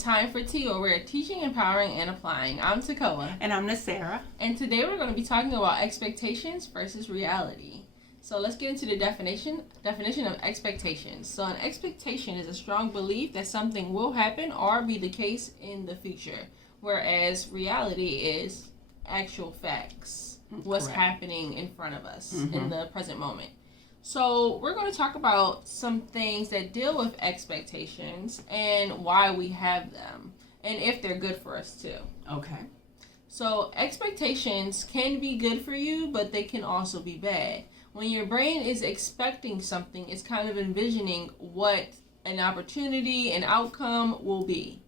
Time for T.E.A, where we're teaching, empowering, and applying. I'm Takoa. And I'm Nasara. And today we're going to be talking about expectations versus reality. So let's get into the definition of expectations. So an expectation is a strong belief that something will happen or be the case in the future, whereas reality is actual facts, what's Correct. happening in front of us in the present moment. So we're going to talk about some things that deal with expectations and why we have them and if they're good for us too. Okay. So expectations can be good for you, but they can also be bad. When your brain is expecting something, it's kind of envisioning what an opportunity, an outcome will be.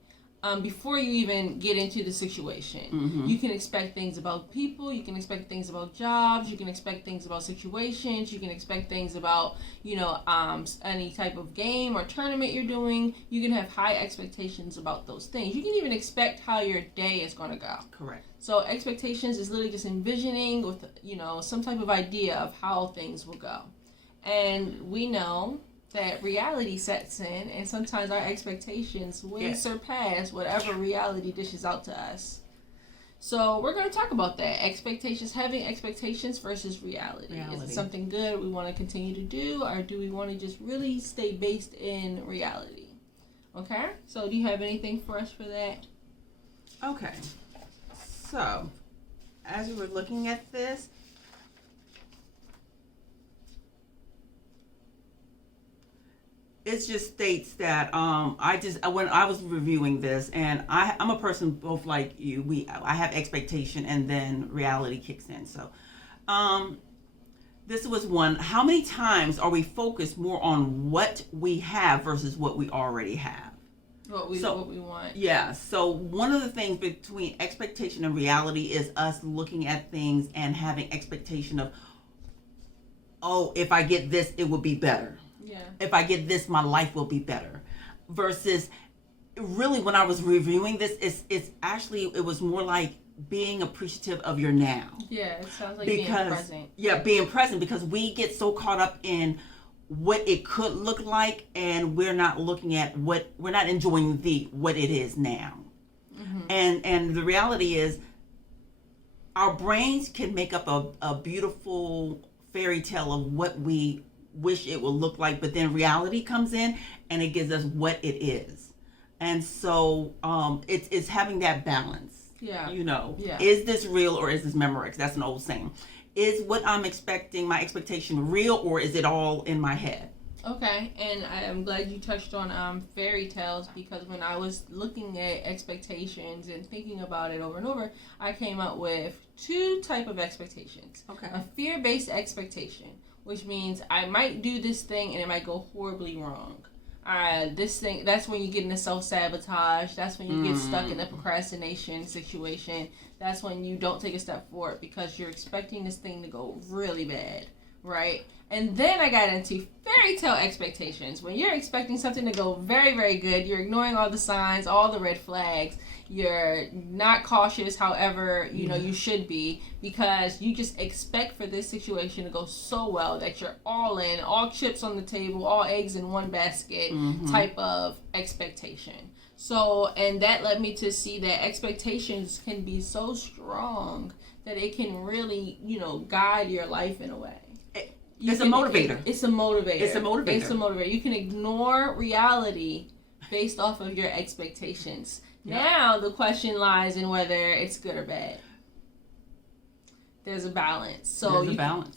Before you even get into the situation, you can expect things about people, you can expect things about jobs, you can expect things about situations, you can expect things about, any type of game or tournament you're doing. You can have high expectations about those things. You can even expect how your day is going to go. Correct. So expectations is literally just envisioning with, some type of idea of how things will go. And we know that reality sets in, and sometimes our expectations way surpass whatever reality dishes out to us. So we're going to talk about that. Having expectations versus reality. Is it something good we want to continue to do, or do we want to just really stay based in reality? Okay? So do you have anything for us for that? Okay. So, as we were looking at this, it just states that when I was reviewing this, and I'm a person both like you. I have expectation, and then reality kicks in. So, this was one. How many times are we focused more on what we have versus what we already have? What we want. Yeah. So one of the things between expectation and reality is us looking at things and having expectation of, oh, if I get this, it will be better. Yeah. If I get this, my life will be better. Versus, really, when I was reviewing this, it was more like being appreciative of your now. Yeah, it sounds like being present. Yeah, being present, because we get so caught up in what it could look like, and we're not looking at we're not enjoying what it is now. And the reality is, our brains can make up a beautiful fairy tale of what we wish it would look like, but then reality comes in and it gives us what it is. And so it's having that balance. Yeah. Is this real or is this Memorex? That's an old saying. Is what I'm expecting, my expectation, real, or is it all in my head? Okay, and I'm glad you touched on fairy tales, because when I was looking at expectations and thinking about it over and over, I came up with two type of expectations. Okay. A fear-based expectation, which means I might do this thing and it might go horribly wrong. That's when you get into self-sabotage. That's when you get stuck in the procrastination situation. That's when you don't take a step forward because you're expecting this thing to go really bad, right? And then I got into fairy tale expectations. When you're expecting something to go very, very good, you're ignoring all the signs, all the red flags. You're not cautious, however, you should be, because you just expect for this situation to go so well that you're all in, all chips on the table, all eggs in one basket type of expectation. So, and that led me to see that expectations can be so strong that it can really, guide your life in a way. It's a motivator. It's a motivator. You can ignore reality based off of your expectations. Yep. Now the question lies in whether it's good or bad. There's a balance. So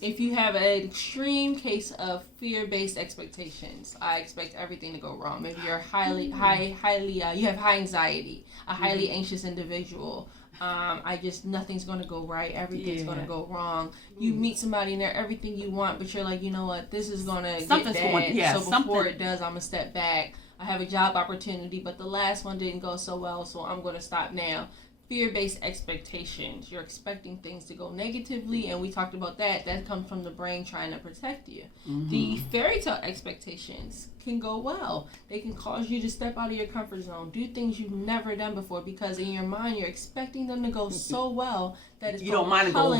if you have an extreme case of fear-based expectations, I expect everything to go wrong. Maybe you're you have high anxiety, a highly anxious individual. Nothing's going to go right. Everything's going to go wrong. You meet somebody and they're everything you want, but you're like, you know what? This is going to get bad. So before it does, I'm going to step back. I have a job opportunity, but the last one didn't go so well, so I'm going to stop now. Fear-based expectations. You're expecting things to go negatively, and we talked about that. That comes from the brain trying to protect you. The fairy tale expectations can go well. They can cause you to step out of your comfort zone, do things you've never done before, because in your mind you're expecting them to go so well that is you don't mind to go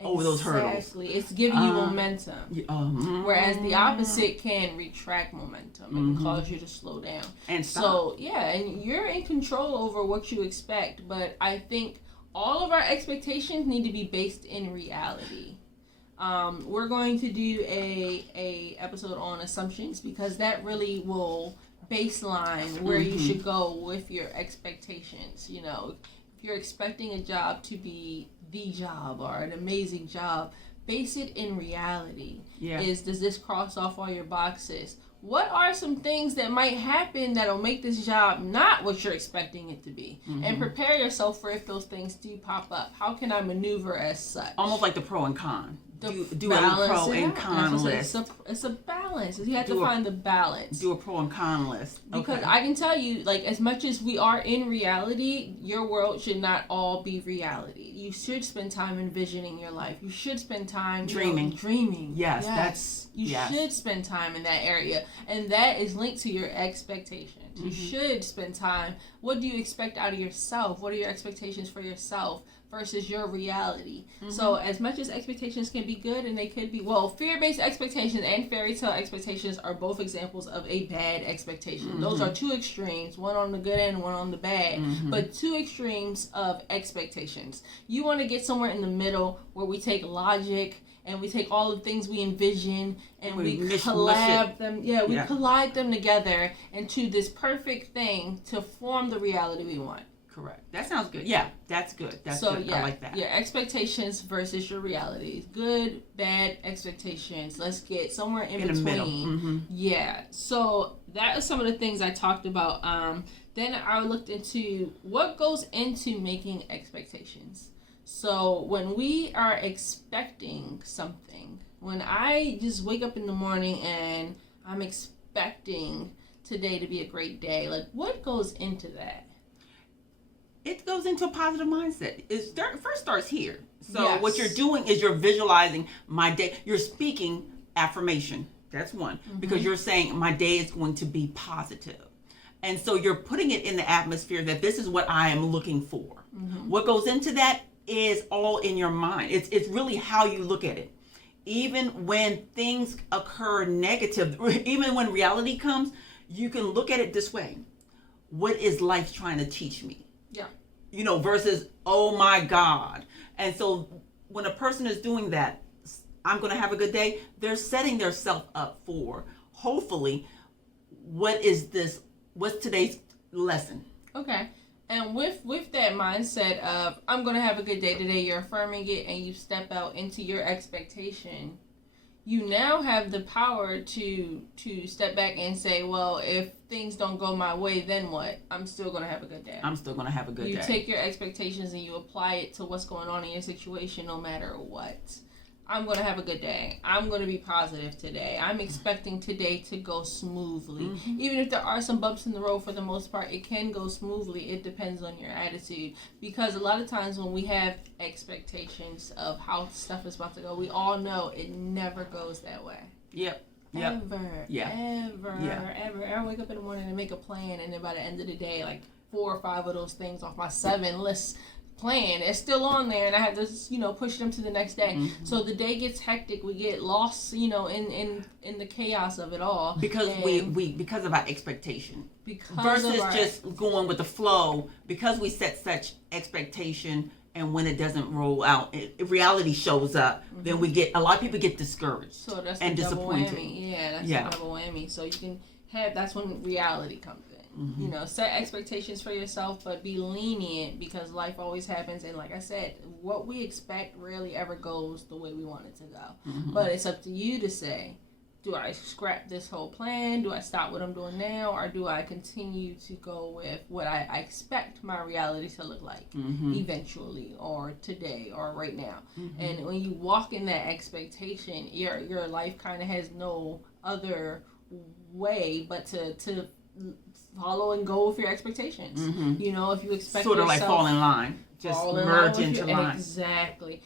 over those hurdles. Exactly. It's giving you momentum. Whereas the opposite can retract momentum and cause you to slow down. And stop. So, yeah, and you're in control over what you expect, but I think all of our expectations need to be based in reality. We're going to do a episode on assumptions because that really will baseline where you should go with your expectations. You know, if you're expecting a job to be the job or an amazing job, base it in reality. Does this cross off all your boxes? What are some things that might happen that'll make this job not what you're expecting it to be? And prepare yourself for if those things do pop up. How can I maneuver as such? Almost like the pro and con. Do a pro and con list. It's a balance. You have to find the balance. Do a pro and con list. Because I can tell you, like, as much as we are in reality, your world should not all be reality. You should spend time envisioning your life. You should spend time dreaming. Yes. You should spend time in that area. And that is linked to your expectations. You should spend time. What do you expect out of yourself? What are your expectations for yourself versus your reality? So as much as expectations can be good, and they could be, fear-based expectations and fairy tale expectations are both examples of a bad expectation. Those are two extremes, one on the good end and one on the bad, but two extremes of expectations. You want to get somewhere in the middle where we take logic and we take all the things we envision and we collab them. We collide them together into this perfect thing to form the reality we want. Correct. That sounds good. Yeah, that's good. That's good. I like that. Your expectations versus your realities. Good, bad expectations. Let's get somewhere in between. The middle. Yeah. So that is some of the things I talked about. Then I looked into what goes into making expectations. So when we are expecting something, when I just wake up in the morning and I'm expecting today to be a great day, like what goes into that? It goes into a positive mindset. It first starts here. So what you're doing is you're visualizing my day. You're speaking affirmation. That's one. Because you're saying my day is going to be positive. And so you're putting it in the atmosphere that this is what I am looking for. What goes into that is all in your mind. It's really how you look at it. Even when things occur negative, even when reality comes, you can look at it this way. What is life trying to teach me? You know, versus, oh my God. And so when a person is doing that, I'm going to have a good day, they're setting themselves up for, hopefully, what's today's lesson? Okay. And with that mindset of, I'm going to have a good day today, you're affirming it and you step out into your expectation, you now have the power to step back and say, well, if things don't go my way, then what? I'm still going to have a good day. I'm still going to have a good day. You take your expectations and you apply it to what's going on in your situation no matter what. I'm going to have a good day. I'm going to be positive today. I'm expecting today to go smoothly. Even if there are some bumps in the road, for the most part, it can go smoothly. It depends on your attitude. Because a lot of times when we have expectations of how stuff is about to go, we all know it never goes that way. Ever. I wake up in the morning and make a plan, and then by the end of the day, like 4 or 5 of those things off my 7 list plan, it's still on there, and I have to push them to the next day. So the day gets hectic, we get lost in the chaos of it all because because of our expectation versus just going with the flow. Because we set such expectation, and when it doesn't roll out, reality shows up, then a lot of people get discouraged, so that's and disappointed. That's a double whammy. So you can have, that's when reality comes in. Set expectations for yourself, but be lenient, because life always happens. And like I said, what we expect rarely ever goes the way we want it to go. But it's up to you to say, do I scrap this whole plan? Do I stop what I'm doing now? Or do I continue to go with what I expect my reality to look like eventually, or today, or right now? And when you walk in that expectation, your life kind of has no other way but to follow and go with your expectations. If you expect sort of yourself, like fall in line, just merge into line. Exactly.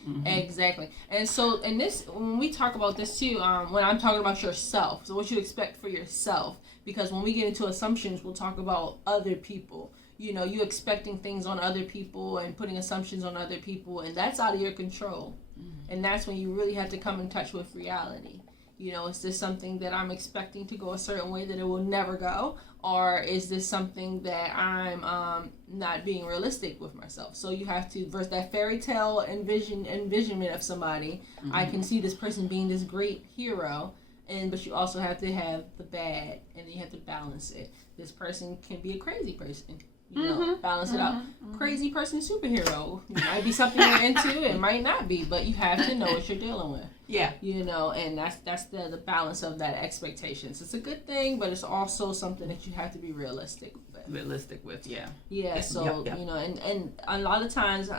And so, when we talk about this too, when I'm talking about yourself, so what you expect for yourself, because when we get into assumptions, we'll talk about other people. you expecting things on other people and putting assumptions on other people, and that's out of your control. And that's when you really have to come in touch with reality. Is this something that I'm expecting to go a certain way that it will never go? Or is this something that I'm not being realistic with myself? So you have to, versus that fairy tale envisionment of somebody, I can see this person being this great hero, but you also have to have the bad, and then you have to balance it. This person can be a crazy person. Balance it out. Crazy person superhero. It might be something you're into, it might not be, but you have to know what you're dealing with. Yeah. And that's the balance of that expectations. It's a good thing, but it's also something that you have to be realistic with. Yeah. Yeah, so, yep. And a lot of times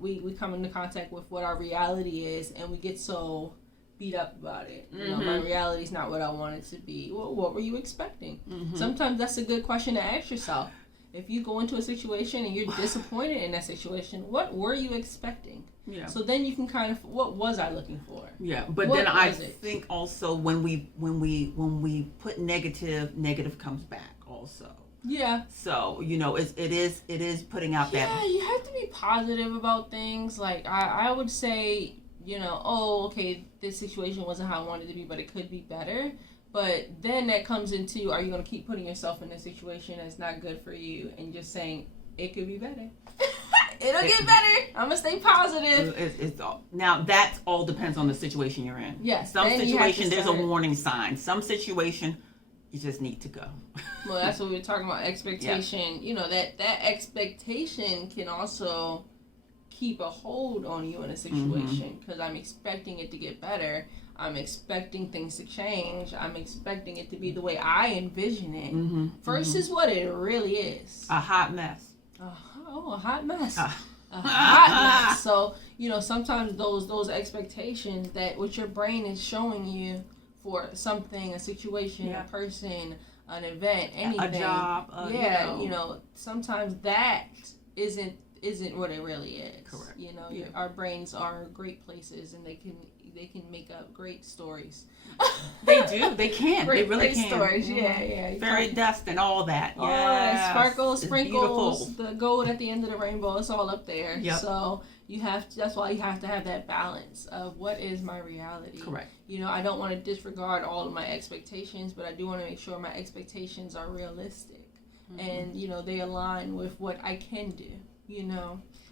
we come into contact with what our reality is, and we get so beat up about it. My reality is not what I want it to be. Well, what were you expecting? Sometimes that's a good question to ask yourself. If you go into a situation and you're disappointed in that situation, what were you expecting? Yeah. So then you can kind of, what was I looking for? Yeah, but then I think also when we put negative comes back also. Yeah. So it is putting out that. Yeah, you have to be positive about things. Like I would say, okay, this situation wasn't how I wanted it to be, but it could be better. But then that comes into, are you going to keep putting yourself in a situation that's not good for you and just saying, it could be better. It'll get better. I'm going to stay positive. Now, that all depends on the situation you're in. Yes. Some situation, there's a warning sign. Some situation, you just need to go. Well, that's what we were talking about, expectation. Yeah. That expectation can also keep a hold on you in a situation, because I'm expecting it to get better. I'm expecting things to change. I'm expecting it to be the way I envision it versus what it really is. A hot mess. A hot mess. A hot mess. So, sometimes those expectations that what your brain is showing you for something, a situation, a person, an event, anything. A job. Sometimes that isn't what it really is. Correct. Our brains are great places, and they can make up great stories. They do. They can. They really can. Stories. Yeah. Fairy dust and all that. Oh, yes. Sparkles, sprinkles, the gold at the end of the rainbow. It's all up there. Yep. So that's why you have to have that balance of what is my reality. Correct. I don't want to disregard all of my expectations, but I do want to make sure my expectations are realistic, and they align with what I can do.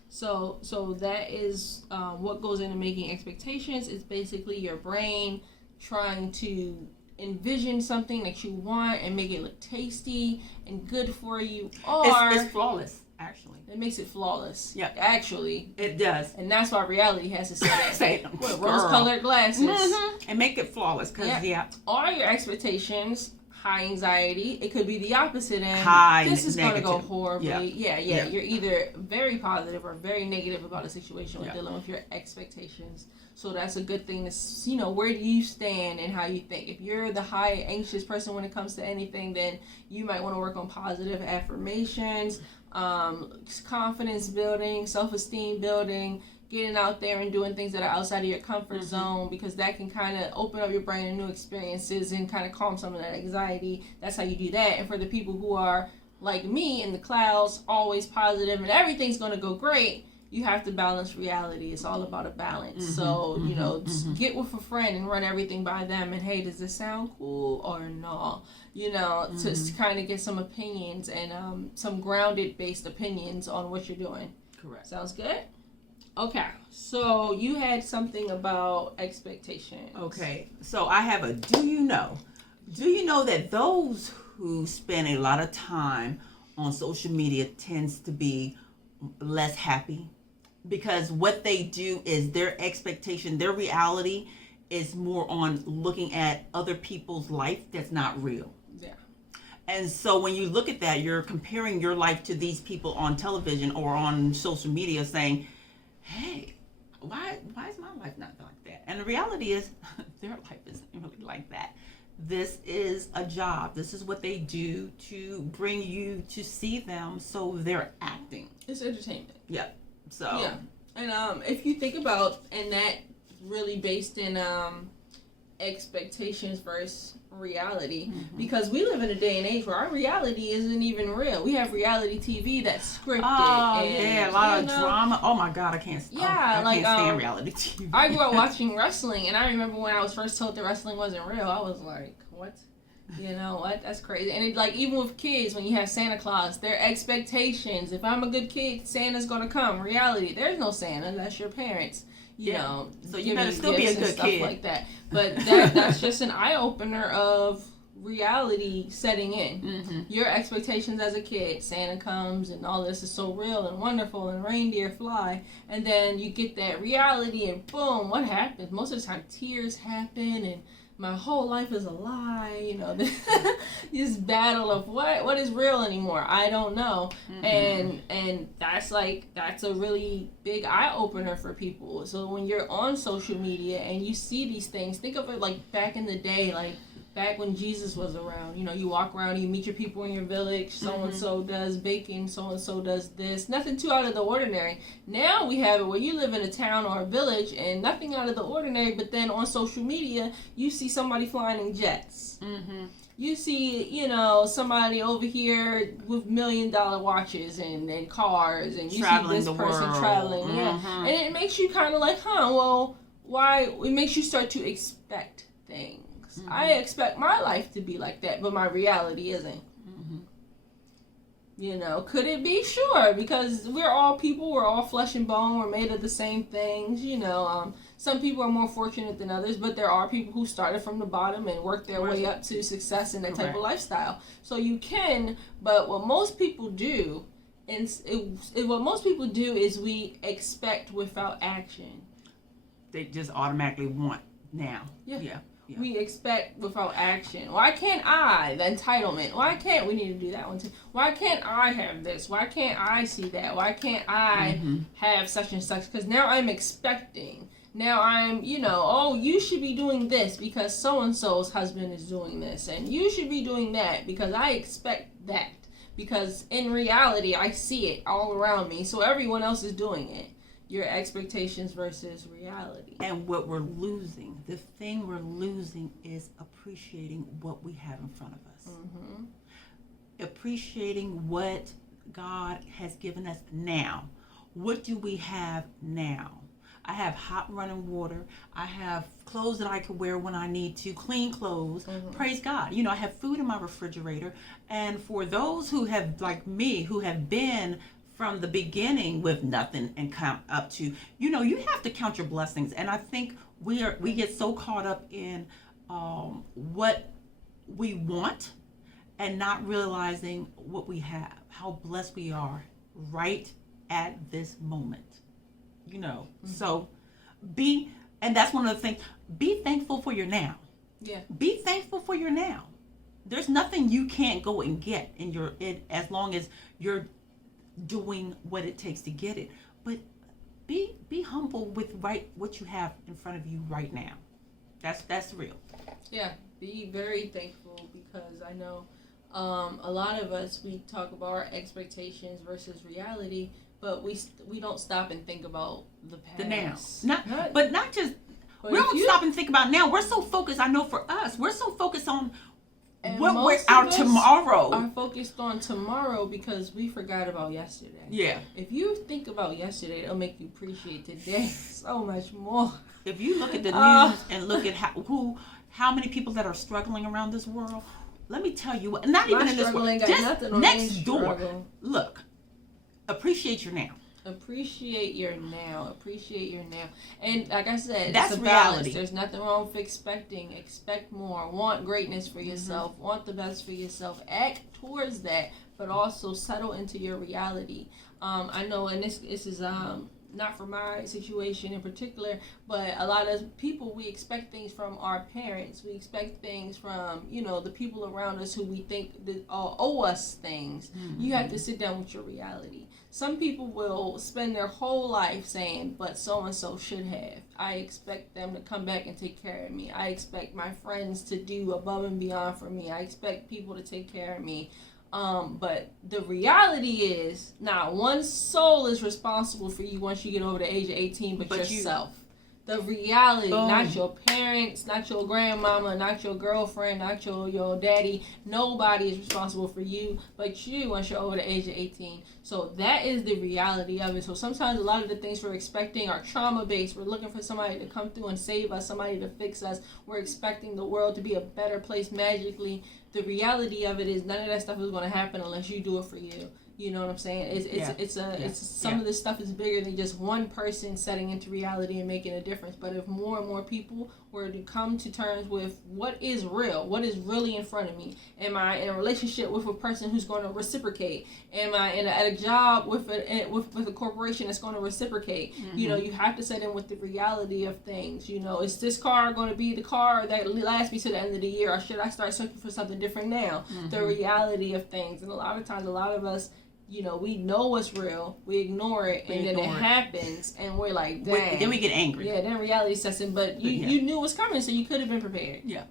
So that is what goes into making expectations. It's basically your brain trying to envision something that you want and make it look tasty and good for you. Or it's flawless, actually. It makes it flawless. Yeah, actually, it does. And that's why reality has to say that. Say with rose-colored glasses and make it flawless. Because all your expectations. High anxiety. It could be the opposite end. This is going to go horribly. Yeah. You're either very positive or very negative about a situation or dealing with your expectations. So that's a good thing to, where do you stand and how you think. If you're the high anxious person when it comes to anything, then you might want to work on positive affirmations, confidence building, self-esteem building, getting out there and doing things that are outside of your comfort zone, because that can kind of open up your brain to new experiences and kind of calm some of that anxiety. That's how you do that. And for the people who are like me in the clouds, always positive and everything's going to go great, you have to balance reality. It's all about a balance. So, get with a friend and run everything by them. And, hey, does this sound cool or no? To kind of get some opinions and some grounded-based opinions on what you're doing. Correct. Sounds good? Okay, so you had something about expectations. Okay, so I have a do you know that those who spend a lot of time on social media tends to be less happy? Because what they do is their expectation, their reality is more on looking at other people's life that's not real. Yeah. And so when you look at that, you're comparing your life to these people on television or on social media saying, hey, why is my life not like that? And the reality is their life isn't really like that. This is a job. This is what they do to bring you to see them, so they're acting. It's entertainment. Yep. So yeah. And if you think about, and that really based in expectations versus reality, because we live in a day and age where our reality isn't even real. We have reality TV that's scripted. Oh, and, yeah, a lot of drama. Oh my God, I can't. Yeah, I can't stand reality TV. I grew up watching wrestling, and I remember when I was first told that wrestling wasn't real, I was like, what? You know what? That's crazy. And it, like, even with kids, when you have Santa Claus, their expectations. If I'm a good kid, Santa's gonna come. Reality, there's no Santa unless your parents, you know, so you better still be a good kid, like that. But that's just an eye opener of reality setting in. Mm-hmm. Your expectations as a kid, Santa comes and all this is so real and wonderful and reindeer fly, and then you get that reality and boom, what happens? Most of the time, tears happen and my whole life is a lie, you know, this battle of what is real anymore, I don't know. Mm-hmm. And that's a really big eye-opener for people. So when you're on social media and you see these things, think of it like back in the day, like back when Jesus was around. You know, you walk around, you meet your people in your village, so-and-so does baking, so-and-so does this. Nothing too out of the ordinary. Now we have it where you live in a town or a village and nothing out of the ordinary, but then on social media, you see somebody flying in jets. Mm-hmm. You see, you know, somebody over here with $1 million watches and cars, and you traveling see this person traveling. Yeah. And it makes you kind of like, well, why? It makes you start to expect things. Mm-hmm. I expect my life to be like that, but my reality isn't. Mm-hmm. You know, could it be? Sure, because we're all people, we're all flesh and bone, we're made of the same things, you know. Some people are more fortunate than others, but there are people who started from the bottom and worked their way up to success in that type of lifestyle. So you can, but what most people do, is we expect without action. They just automatically want now. Yeah. We expect without action. Why can't I? The entitlement. Why can't we need to do that one too? Why can't I have this? Why can't I see that? Why can't I have such and such? Because now I'm expecting. Now I'm, you know, oh, you should be doing this because so-and-so's husband is doing this. And you should be doing that because I expect that. Because in reality, I see it all around me. So everyone else is doing it. Your expectations versus reality. And what we're losing, the thing we're losing is appreciating what we have in front of us. Mm-hmm. Appreciating what God has given us now. What do we have now? I have hot running water. I have clothes that I can wear when I need to, clean clothes. Mm-hmm. Praise God. You know, I have food in my refrigerator. And for those who have, like me, who have been from the beginning with nothing and come up to, you know, you have to count your blessings. And I think we get so caught up in what we want and not realizing what we have, how blessed we are right at this moment, you know. Mm-hmm. So and that's one of the things, be thankful for your now. Yeah. Be thankful for your now. There's nothing you can't go and get as long as you're doing what it takes to get it. But be humble with what you have in front of you right now. That's real. Yeah, be very thankful, because I know a lot of us, we talk about our expectations versus reality, but we don't stop and think about the past. The now. We don't stop and think about now. We're so focused, I know for us, we're so focused on our tomorrow. Are focused on tomorrow because we forgot about yesterday. Yeah. If you think about yesterday, it'll make you appreciate today so much more. If you look at the news and look at how many people that are struggling around this world, let me tell you what. Not even in this world, just next door. Look, appreciate your now. Appreciate your now. Appreciate your now. And like I said, that's it's a reality. Balance. There's nothing wrong with expecting. Expect more. Want greatness for yourself. Mm-hmm. Want the best for yourself. Act towards that, but also settle into your reality. I know, and this is not for my situation in particular, but a lot of people, we expect things from our parents. We expect things from, you know, the people around us who we think that owe us things. Mm-hmm. You have to sit down with your reality. Some people will spend their whole life saying, but so-and-so should have. I expect them to come back and take care of me. I expect my friends to do above and beyond for me. I expect people to take care of me. But the reality is, not one soul is responsible for you once you get over the age of 18 but yourself. The reality, not your parents, not your grandmama, not your girlfriend, not your daddy. Nobody is responsible for you but you once you're over the age of 18. So that is the reality of it. So sometimes a lot of the things we're expecting are trauma-based. We're looking for somebody to come through and save us, somebody to fix us. We're expecting the world to be a better place magically. The reality of it is none of that stuff is going to happen unless you do it for you. You know what I'm saying? Some of this stuff is bigger than just one person setting into reality and making a difference. But if more and more people were to come to terms with what is real, what is really in front of me, am I in a relationship with a person who's going to reciprocate? Am I at a job with a corporation that's going to reciprocate? Mm-hmm. You know, you have to set in with the reality of things. You know, is this car going to be the car that lasts me to the end of the year, or should I start searching for something different now? Mm-hmm. The reality of things, and a lot of times, a lot of us, you know, we know what's real, we ignore it, and then it happens, and we're like, dang. Then we get angry. Yeah, then reality sets in, but you knew what's coming, so you could have been prepared. Yeah.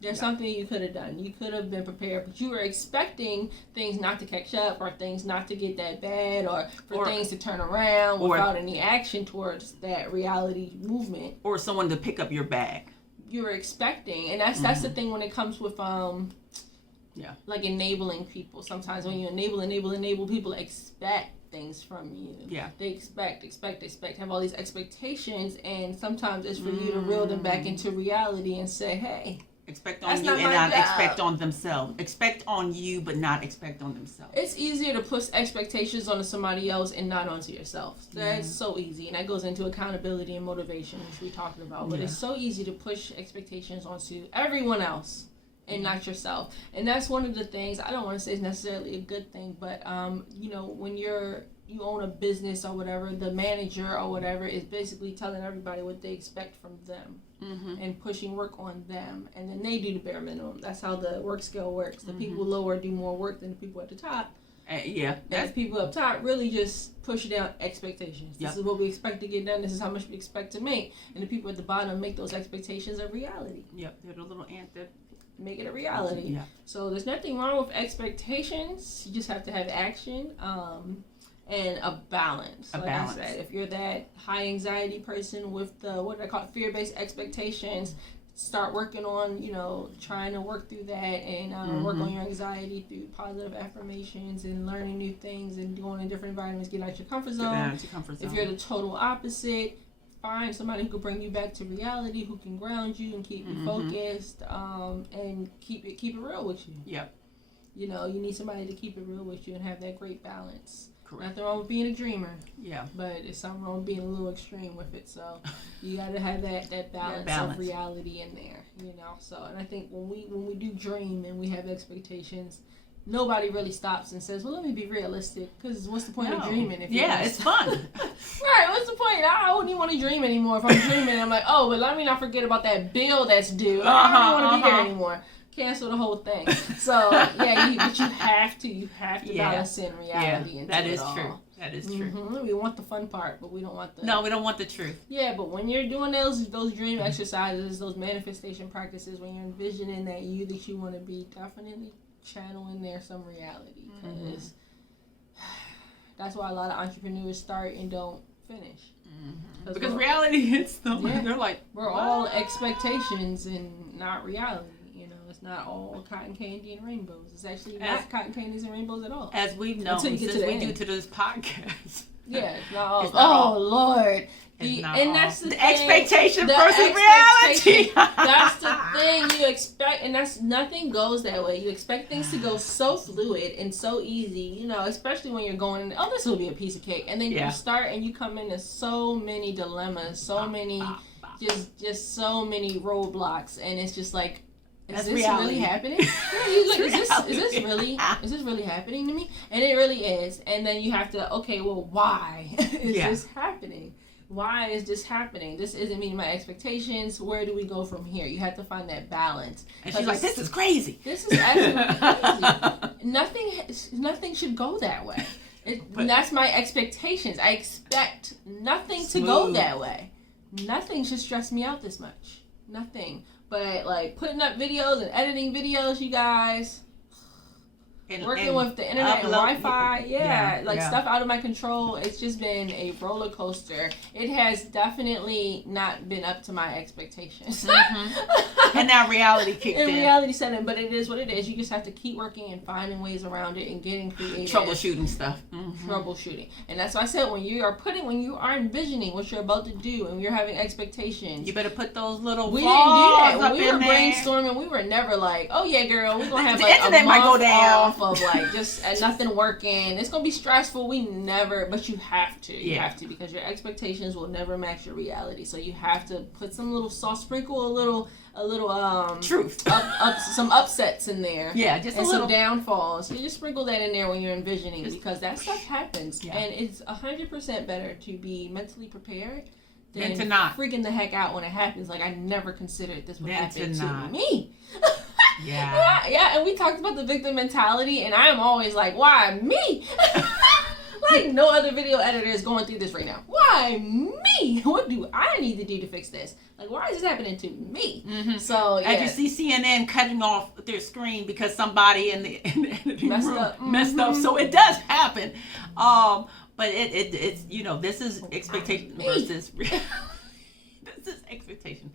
There's something you could have done. You could have been prepared, but you were expecting things not to catch up, or things not to get that bad, or things to turn around without any action towards that reality movement. Or someone to pick up your bag. You were expecting, and that's the thing when it comes with like enabling people. Sometimes when you enable people, expect things from you. Yeah. They expect, have all these expectations, and sometimes it's for you to reel them back into reality and say, hey, expect on you and not expect on themselves. Expect on you, but not expect on themselves. It's easier to push expectations onto somebody else and not onto yourself. That's so easy, and that goes into accountability and motivation, which we're talking about. But it's so easy to push expectations onto everyone else and not yourself. And that's one of the things, I don't want to say it's necessarily a good thing, but you know, when you own a business or whatever, the manager or whatever is basically telling everybody what they expect from them and pushing work on them, and then they do the bare minimum. That's how the work scale works. The people lower do more work than the people at the top. And the people up top really just push down expectations. This is what we expect to get done. This is how much we expect to make. And the people at the bottom make those expectations a reality. Yep, they're the little ant that make it a reality. Yeah. So there's nothing wrong with expectations. You just have to have action and a balance. I said, if you're that high anxiety person with the what I call fear-based expectations, start working on, you know, trying to work through that and work on your anxiety through positive affirmations and learning new things and going in different environments, get out your comfort zone. If you're the total opposite, find somebody who can bring you back to reality, who can ground you and keep you focused, and keep it real with you. Yep. You know, you need somebody to keep it real with you and have that great balance. Correct. Nothing wrong with being a dreamer. Yeah. But it's something wrong with being a little extreme with it. So you got to have that balance of reality in there. You know. So, and I think when we do dream and we have expectations, nobody really stops and says, well, let me be realistic, because what's the point of dreaming? It's fun. Right, what's the point? I wouldn't even want to dream anymore. If I'm dreaming, I'm like, oh, but let me not forget about that bill that's due. I don't want to be there anymore. Cancel the whole thing. So, but you have to balance in reality. Yeah, that is true. That is true. We want the fun part, but we don't want the... No, we don't want the truth. Yeah, but when you're doing those dream exercises, those manifestation practices, when you're envisioning that you want to be, definitely channel in there some reality, because that's why a lot of entrepreneurs start and don't finish. Because reality hits them, and they're like, we're all expectations and not reality. You know, it's not all cotton candy and rainbows. It's actually not cotton candies and rainbows at all. As we've known since we do to this podcast. Yeah, it's not all. Lord. That's the expectation versus reality. That's the thing you expect, and that's nothing goes that way. You expect things to go so fluid and so easy, you know, especially when you're going, oh, this will be a piece of cake, and then you start and you come into so many dilemmas, so many, just so many roadblocks, and it's just like, is this really happening? Like, is this really happening to me? And it really is. And then you have to, okay, well, why is this happening? Why is this happening? This isn't meeting my expectations. Where do we go from here? You have to find that balance. And she's like, this is crazy. This is absolutely crazy. Nothing should go that way. That's my expectations. I expect nothing to go that way. Nothing should stress me out this much. Nothing. But like putting up videos and editing videos, you guys, working with the internet and Wi-Fi, yeah. stuff out of my control. It's just been a roller coaster. It has definitely not been up to my expectations. And now reality kicked in. Reality set in, but it is what it is. You just have to keep working and finding ways around it and getting creative. Troubleshooting stuff. Troubleshooting. And that's why I said when you are envisioning what you're about to do and you're having expectations, you better put those little we didn't do that. When we were there. brainstorming, we were never like, oh yeah girl, we're gonna have the like internet a might month go down. off of like just nothing working. It's gonna be stressful. We never, but you have to. You have to, because your expectations will never match your reality. So you have to put some little sauce, sprinkle a little truth, some upsets in there. Yeah, just and a little some downfalls. You just sprinkle that in there when you're envisioning, because that stuff happens, and it's 100% better to be mentally prepared than to not freaking the heck out when it happens. Like, I never considered this would happen to me. Yeah, and we talked about the victim mentality, and I am always like, why me? Like, no other video editor is going through this right now. Why me? What do I need to do to fix this? Like, why is this happening to me? So, yeah. As you see CNN cutting off their screen because somebody in the editing room messed up. So it does happen. But it's, this is expectation versus this is expectation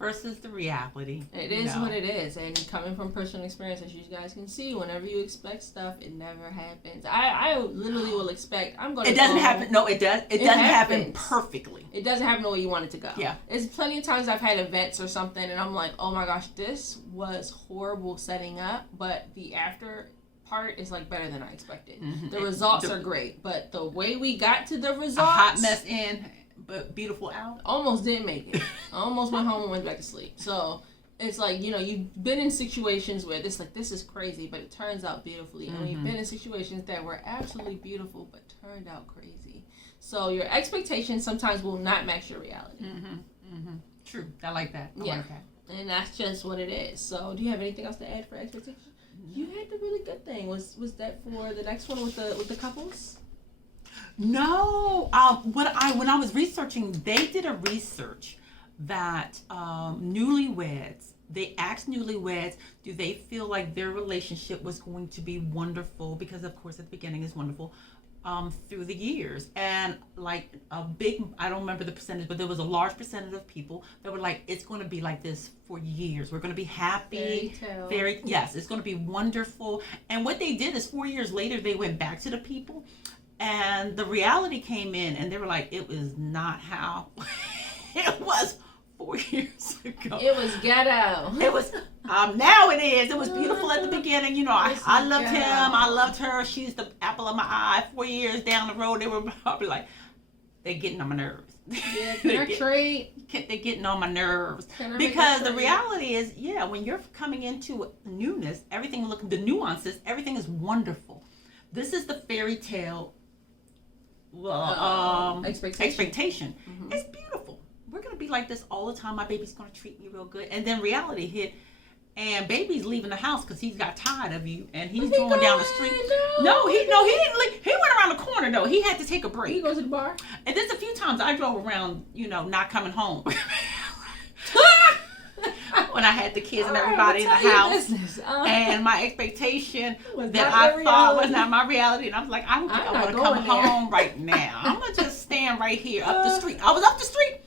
versus the reality. It is what it is. And coming from personal experience, as you guys can see, whenever you expect stuff, it never happens. I literally will expect, it doesn't happen. No, it does. It doesn't happen perfectly. It doesn't happen the way you want it to go. Yeah. There's plenty of times I've had events or something, and I'm like, oh my gosh, this was horrible setting up, but the after part is like better than I expected. The results are great, but the way we got to the results, a hot mess in, but beautiful out. Almost didn't make it. Almost went home and went back to sleep. So it's like, you've been in situations where this is crazy, but it turns out beautifully. And you've been in situations that were absolutely beautiful, but turned out crazy. So your expectations sometimes will not match your reality. True. I like that. I like that. And that's just what it is. So do you have anything else to add for expectations? You had the really good thing. Was that for the next one with the couples? No. When I was researching, they did a research that newlyweds, they asked newlyweds, do they feel like their relationship was going to be wonderful? Because of course at the beginning it's wonderful. Through the years, and like a big, I don't remember the percentage, but there was a large percentage of people that were like, it's going to be like this for years. We're going to be happy. Yes, it's going to be wonderful. And what they did is 4 years later, they went back to the people, and the reality came in, and they were like, it was not how it was 4 years ago. It was ghetto. It was, now it is. It was beautiful at the beginning. I loved him. I loved her. She's the apple of my eye. 4 years down the road, they were probably like, they're getting on my nerves. Yeah, they're getting on my nerves. Because the reality is, when you're coming into newness, the nuances, everything is wonderful. This is the fairy tale expectation. It's beautiful. We're going to be like this all the time. My baby's going to treat me real good. And then reality hit, and baby's leaving the house because he's got tired of you, and he's going down the street. No, he didn't leave. He went around the corner, though. He had to take a break. He goes to the bar? And there's a few times I drove around, not coming home. When I had the kids and everybody in the house. And my expectation that I thought was not my reality. And I was like, I don't think I want to come home right now. I'm going to just stand right here up the street. I was up the street.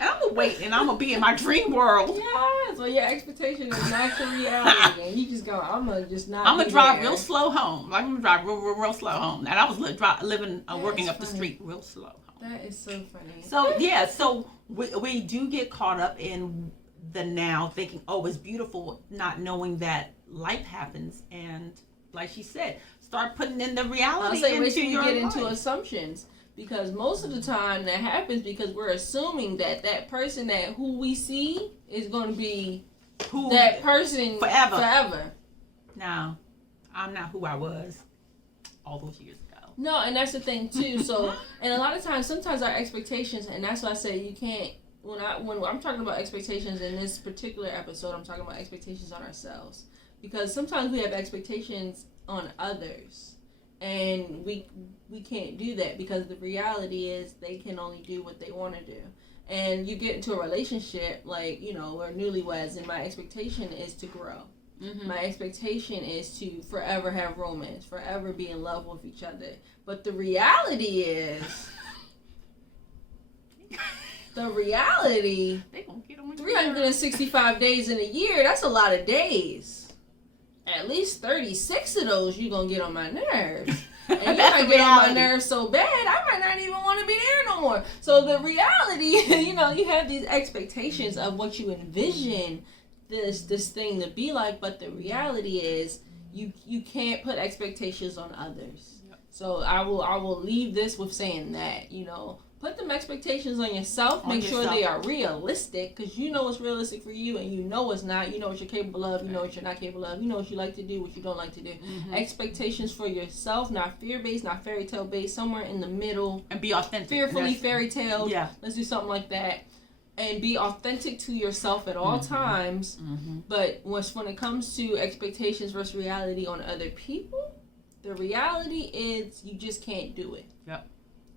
And I'm going to wait, and I'm going to be in my dream world. Yeah, so your expectation is not your reality. And you just go, I'm going to just not I'm going to drive real slow home. I'm going to drive real slow home. And I was working up the street real slow home. That is so funny. So we do get caught up in the now, thinking, oh, it's beautiful, not knowing that life happens. And like she said, start putting in the reality into your life. Get into assumptions. Because most of the time that happens because we're assuming that person who we see is going to be that person forever. No, I'm not who I was all those years ago. No, and that's the thing too. So, and a lot of times, sometimes our expectations, and that's why I say you can't. When I'm talking about expectations in this particular episode, I'm talking about expectations on ourselves, because sometimes we have expectations on others. And we can't do that because the reality is they can only do what they want to do. And you get into a relationship, like, we're newlyweds, and my expectation is to grow. My expectation is to forever have romance, forever be in love with each other. But the reality is, they gonna get on 365 days in a year, that's a lot of days. At least 36 of those you gonna get on my nerves. And you might get on my nerves so bad, I might not even want to be there no more. So the reality, you have these expectations of what you envision this thing to be like, but the reality is you can't put expectations on others. Yep. So I will leave this with saying that, put them expectations on yourself. Make sure they are realistic, because you know what's realistic for you, and you know what's not. You know what you're capable of. You know what you're not capable of. You know what you like to do, what you don't like to do. Expectations for yourself, not fear-based, not fairy tale based. Somewhere in the middle. And be authentic. Fearfully fairy tale. Yeah. Let's do something like that. And be authentic to yourself at all times. But when it comes to expectations versus reality on other people, the reality is you just can't do it. Yep.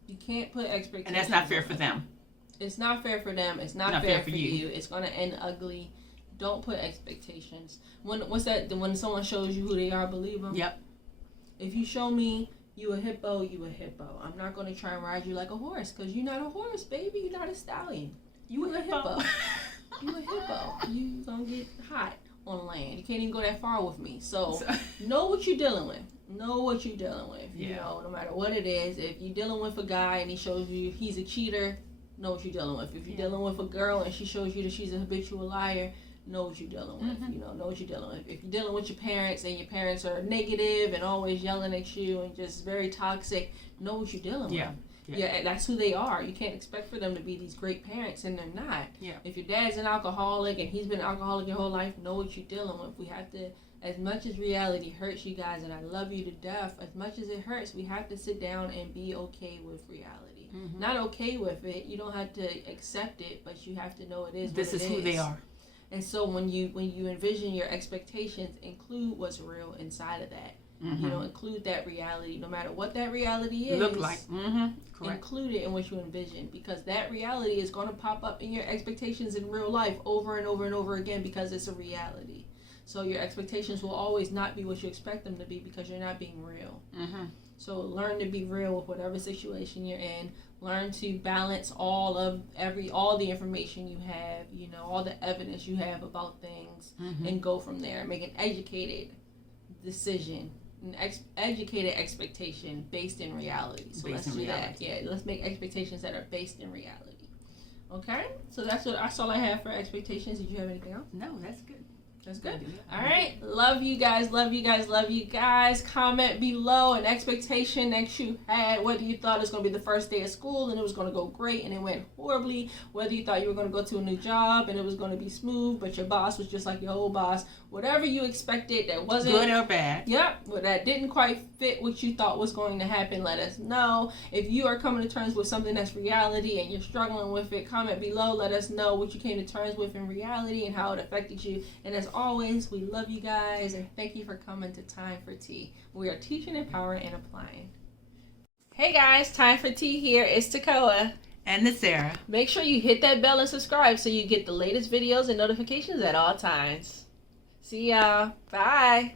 You can't put expectations. And that's not fair for them. It's not fair for them. It's not fair for you. It's going to end ugly. Don't put expectations. When someone shows you who they are, believe them. Yep. If you show me you a hippo, you a hippo. I'm not going to try and ride you like a horse, because you're not a horse, baby. You're not a stallion. You a hippo. You a hippo. You going to get hot on land. You can't even go that far with me. So know what you're dealing with. Know what you're dealing with. Yeah. No matter what it is. If you're dealing with a guy and he shows you he's a cheater, know what you're dealing with. If you're dealing with a girl and she shows you that she's a habitual liar, know what you're dealing with. Know what you're dealing with. If you're dealing with your parents and your parents are negative and always yelling at you and just very toxic, know what you're dealing with. Yeah, that's who they are. You can't expect for them to be these great parents, and they're not. Yeah. If your dad's an alcoholic and he's been an alcoholic your whole life, know what you're dealing with. We have to, as much as reality hurts you guys, and I love you to death, as much as it hurts, we have to sit down and be okay with reality. Not okay with it. You don't have to accept it, but you have to know it is. This is who they are. And so when you envision your expectations, include what's real inside of that. Include that reality, no matter what that reality is. Look like. Correct. Include it in what you envision, because that reality is going to pop up in your expectations in real life over and over and over again, because it's a reality. So your expectations will always not be what you expect them to be, because you're not being real. So learn to be real with whatever situation you're in. Learn to balance all the information you have, all the evidence you have about things, and go from there. Make an educated decision. An educated expectation based in reality. So let's do that. Yeah, let's make expectations that are based in reality. Okay? So that's all I have for expectations. Did you have anything else? No, that's good. That's good. All right. Love you guys. Love you guys. Love you guys. Comment below an expectation that you had. Whether you thought it was going to be the first day of school and it was going to go great and it went horribly. Whether you thought you were going to go to a new job and it was going to be smooth, but your boss was just like your old boss. Whatever you expected that wasn't good or bad. Yep. Well, that didn't quite fit what you thought was going to happen, let us know. If you are coming to terms with something that's reality and you're struggling with it, comment below. Let us know what you came to terms with in reality and how it affected you. And as always, we love you guys and thank you for coming to Time for Tea. We are teaching, empowering, and applying. Hey guys, Time for Tea here. It's T.E.A. And it's Sarah. Make sure you hit that bell and subscribe so you get the latest videos and notifications at all times. See y'all. Bye.